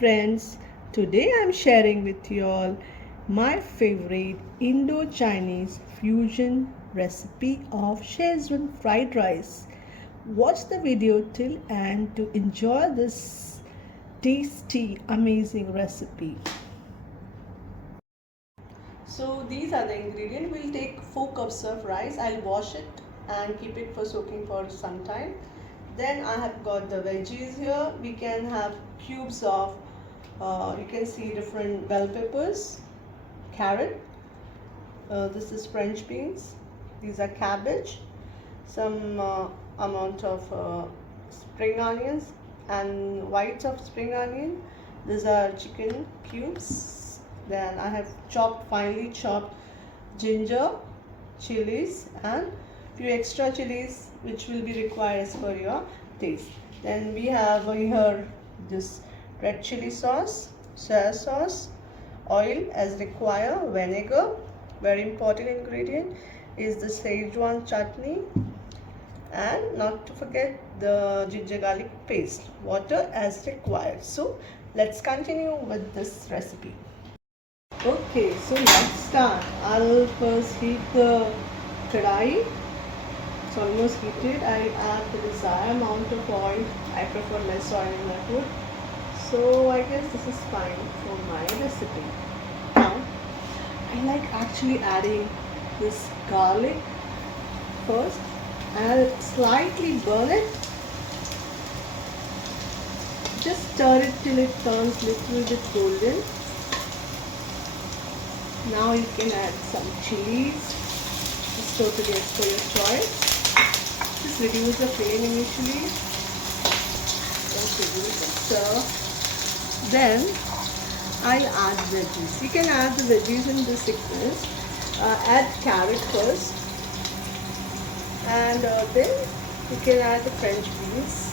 friends, today I'm sharing with you all my favorite Indo-Chinese fusion recipe of Schezwan fried rice. Watch the video till end to enjoy this tasty, amazing recipe. So these are the ingredients. We'll take 4 cups of rice. I'll wash it and keep it for soaking for some time. Then I have got the veggies here. We can have cubes of you can see different bell peppers, carrot, this is French beans, these are cabbage, some amount of spring onions and whites of spring onion. These are chicken cubes. Then I have finely chopped ginger, chilies and few extra chilies which will be required as per your taste. Then we have here this red chili sauce, soya sauce, oil as required, vinegar. Very important ingredient is the Schezwan chutney, and not to forget the ginger garlic paste, water as required. So let's continue with this recipe. Okay, so let's start. I'll first heat the kadai. It's almost heated. I add the desired amount of oil. I prefer less oil in my food. So I guess this is fine for my recipe. Now, I like actually adding this garlic first, and I'll slightly burn it. Just stir it till it turns little bit golden. Now you can add some chilies. It's totally as per your choice. Just reduce the flame initially. Just reduce the stir. Then I'll add veggies. You can add the veggies in this sequence. Add carrot first, and then you can add the French beans,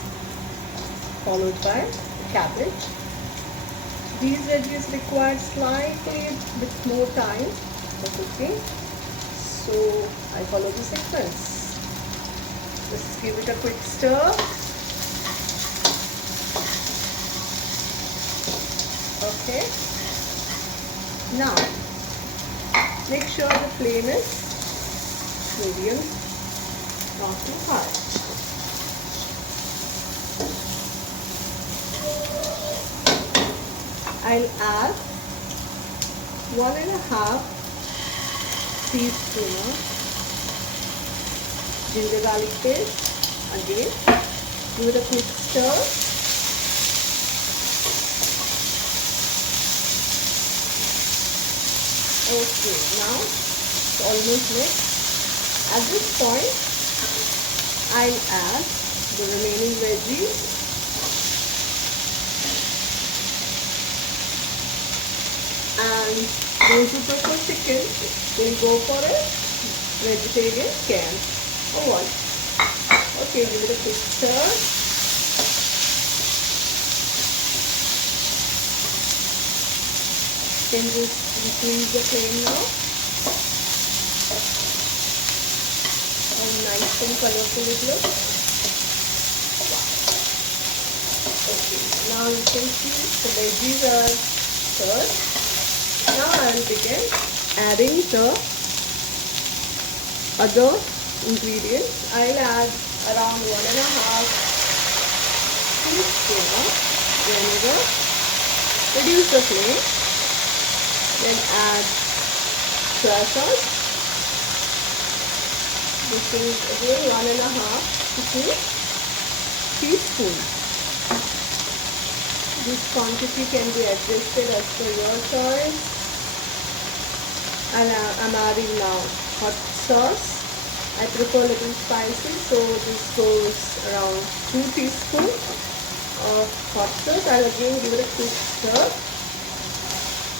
followed by cabbage. These veggies require slightly bit more time for cooking, so I follow the sequence. Just give it a quick stir. Okay. Now, make sure the flame is medium, not too high. I'll add 1.5 teaspoon of ginger garlic paste. Again, give it a quick stir. Okay, now it's almost mixed. At this point, I'll add the remaining veggies. And those who prefer chicken will go for it. Vegetarian can avoid. Okay, give it a quick stir. Can just increase the flame now. And nice and colorful it looks. Okay, now you can see the veggies are stirred. Now I will begin adding the other ingredients. I'll add around 1.5 teaspoon of vinegar. Reduce the flame. Then add soya sauce. This is again 1.5 to 2 teaspoons. This quantity can be adjusted as per your choice. And I'm adding now hot sauce. I prefer a little spicy, so this goes around 2 teaspoons of hot sauce. I'll again give it a quick stir,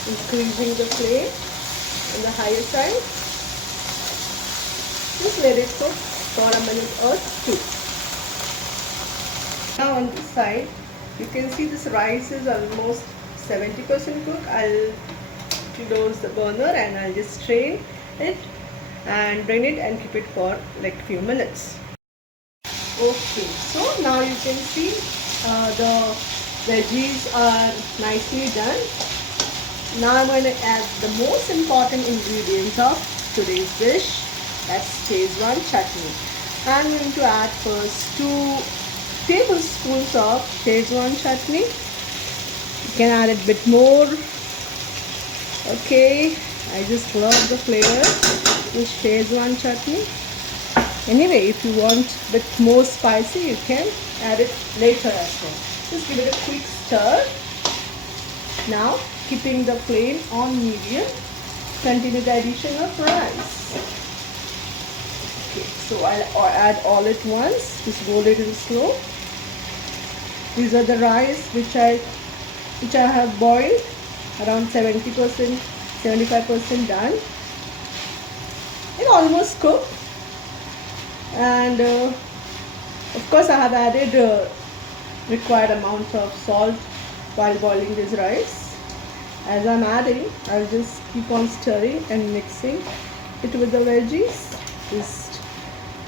increasing the flame on the higher side. Just let it cook for a minute or 2. Now on this side, you can see this rice is almost 70% cooked. I'll close the burner and I'll just strain it and drain it and keep it for like few minutes. Okay, so now you can see the Veggies are nicely done. Now I'm going to add the most important ingredient of today's dish, that's Schezwan chutney. I'm going to add first 2 tablespoons of Schezwan chutney. You can add a bit more. Okay, I just love the flavor with Schezwan chutney. Anyway, if you want a bit more spicy, you can add it later as well. Just give it a quick stir. Now, keeping the flame on medium, continue the addition of rice. Okay, so I'll add all at once. Just go a little slow. These are the rice which I have boiled around 70%, 75% done. It almost cooked. And of course I have added required amount of salt while boiling this rice. As I'm adding, I'll just keep on stirring and mixing it with the veggies. Just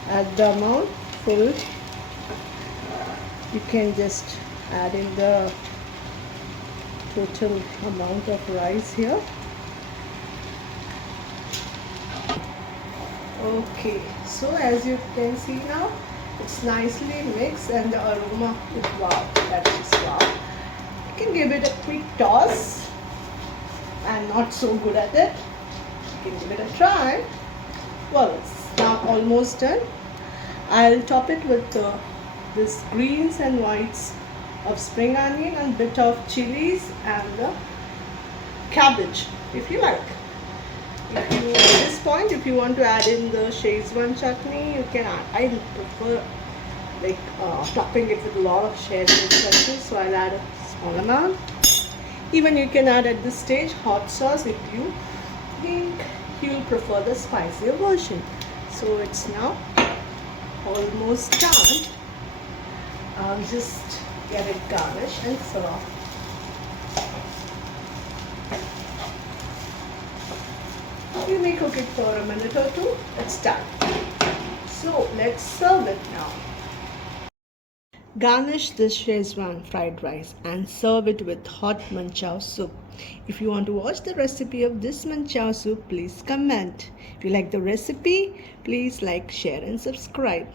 add the amount full. You can just add in the total amount of rice here. Okay, so as you can see now, it's nicely mixed and the aroma is wow, that's just wow. You can give it a quick toss. I'm not so good at it. You can give it a try. Well, it's now almost done. I'll top it with this greens and whites of spring onion and bit of chilies and the cabbage if you like. At this point, if you want to add in the Schezwan chutney, you can add. I prefer topping it with a lot of Schezwan chutney, so I'll add a small amount. Even you can add at this stage hot sauce if you think you'll prefer the spicier version. So it's now almost done. I'll just get it garnished and serve. You may cook it for a minute or two. It's done. So let's serve it now. Garnish this Schezwan fried rice and serve it with hot manchow soup. If you want to watch the recipe of this manchow soup, please comment. If you like the recipe, please like, share and subscribe.